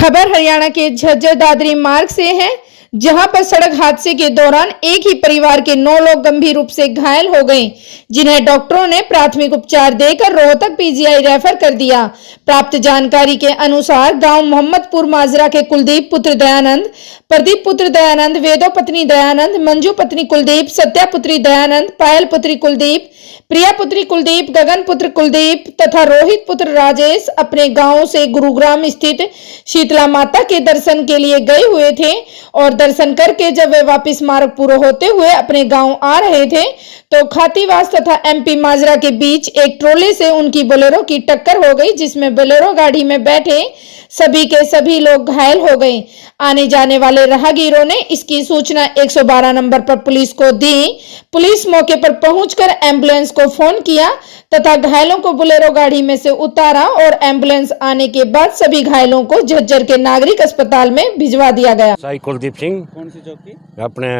खबर हरियाणा के झज्जर दादरी मार्ग से है, जहां पर सड़क हादसे के दौरान एक ही परिवार के 9 लोग गंभीर रूप से घायल हो गए, जिन्हें डॉक्टरों ने प्राथमिक उपचार देकर रोहतक पीजीआई रेफर कर दिया। प्राप्त जानकारी के अनुसार गांव मोहम्मदपुर माजरा के कुलदीप पुत्र दयानंद, प्रदीप पुत्र दयानंद, वेदो पत्नी दयानंद, मंजू पत्नी कुलदीप, सत्या पुत्री दयानंद, पायल पुत्री कुलदीप, प्रिया पुत्री कुलदीप, गगन पुत्र कुलदीप तथा रोहित पुत्र राजेश अपने गांव से गुरुग्राम स्थित शीतला माता के दर्शन के लिए गए हुए थे और दर्शन करके जब वे वापस मार्ग पूरा होते हुए अपने गांव आ रहे थे तो खातीवास तथा एमपी माजरा के बीच एक ट्रोले से उनकी बोलेरो की टक्कर हो गई, जिसमें बोलेरो गाड़ी में बैठे सभी के सभी लोग घायल हो गए। आने जाने वाले राहगीरों ने इसकी सूचना 112 नंबर पर पुलिस को दी। पुलिस मौके पर पहुंचकर एम्बुलेंस को फोन किया तथा घायलों को बोलेरो गाड़ी में से उतारा और एम्बुलेंस आने के बाद सभी घायलों को झज्जर के नागरिक अस्पताल में भिजवा दिया गया। साई कुलदीप सिंह, कौन सी चौकी? अपने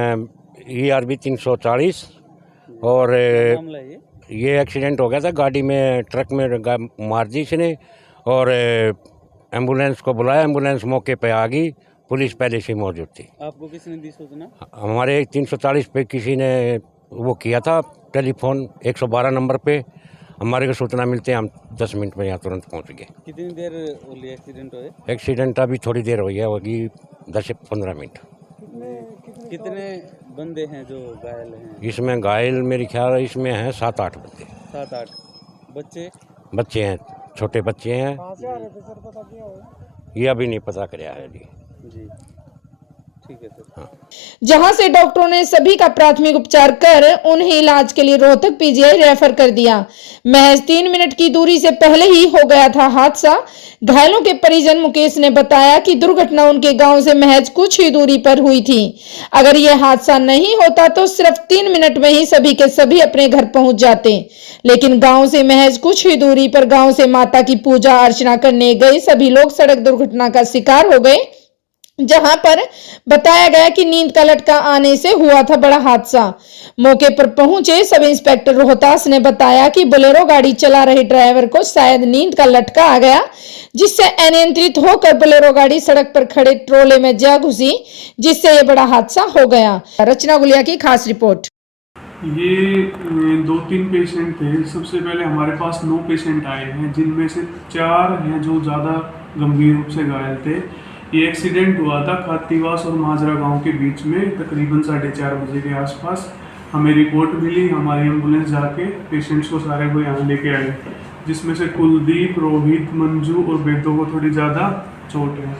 ERB 340। और ये एक्सीडेंट हो गया था, गाड़ी में ट्रक में मार दी इसने और एम्बुलेंस को बुलाया। एम्बुलेंस मौके पे आ गई, पुलिस पहले से मौजूद थी। आपको किसने दी सूचना? हमारे 340 पे किसी ने वो किया था टेलीफोन, 112 नंबर पे हमारे को सूचना मिलती है, हम 10 मिनट में यहाँ तुरंत पहुँच गए। कितनी देर एक्सीडेंट हुए? एक्सीडेंट अभी थोड़ी देर हुई है, होगी 10 से 15 मिनट। कितने बंदे हैं जो घायल हैं? इसमें घायल मेरे ख्याल इसमें हैं 7-8 बंदे। 7-8 बच्चे हैं, छोटे बच्चे हैं। ये अभी नहीं पता कराया है जी। ठीक है सर। हाँ। जहां से डॉक्टरों ने सभी का प्राथमिक उपचार कर उन्हें इलाज के लिए रोहतक पीजीआई रेफर कर दिया। महज 3 मिनट की दूरी से पहले ही हो गया था हादसा। घायलों के परिजन मुकेश ने बताया कि दुर्घटना उनके गांव से महज कुछ ही दूरी पर हुई थी। अगर यह हादसा नहीं होता तो सिर्फ 3 मिनट में ही सभी के सभी अपने घर पहुंच जाते, लेकिन गांव से महज कुछ ही दूरी पर गांव से माता की पूजा अर्चना करने गए सभी लोग सड़क दुर्घटना का शिकार हो गए, जहां पर बताया गया कि नींद का लटका आने से हुआ था बड़ा हादसा। मौके पर पहुंचे सब इंस्पेक्टर रोहतास ने बताया कि बोलेरो गाड़ी चला रहे ड्राइवर को शायद नींद का लटका आ गया, जिससे अनियंत्रित होकर बोलेरो गाड़ी सड़क पर खड़े ट्रोले में जा घुसी, जिससे यह बड़ा हादसा हो गया। रचना गुलिया की खास रिपोर्ट। ये 2-3 पेशेंट थे। सबसे पहले हमारे पास 9 पेशेंट आए हैं, जिनमें से 4 हैं जो ज़्यादा गंभीर रूप से घायल थे। ये एक्सीडेंट हुआ था खातीवास और माजरा गांव के बीच में तकरीबन 4:30 बजे के आसपास। हमें रिपोर्ट मिली, हमारी एम्बुलेंस जाके पेशेंट्स को सारे को यहाँ लेके आए, जिसमें से कुलदीप, रोहित, मंजू और वेदो को थोड़ी ज़्यादा चोट है।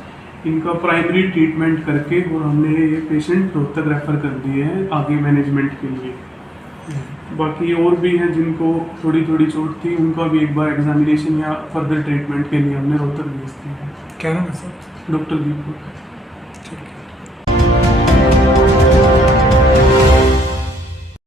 इनका प्राइमरी ट्रीटमेंट करके और हमने ये पेशेंट रोहतक रेफर कर दिए हैं आगे मैनेजमेंट के लिए। बाकी और भी हैं जिनको थोड़ी थोड़ी चोट थी, उनका भी एक बार एग्जामिनेशन या फर्दर ट्रीटमेंट के लिए हमने रोहतक भेज दिया है। क्या नाम है सर? डॉक्टर दीपक।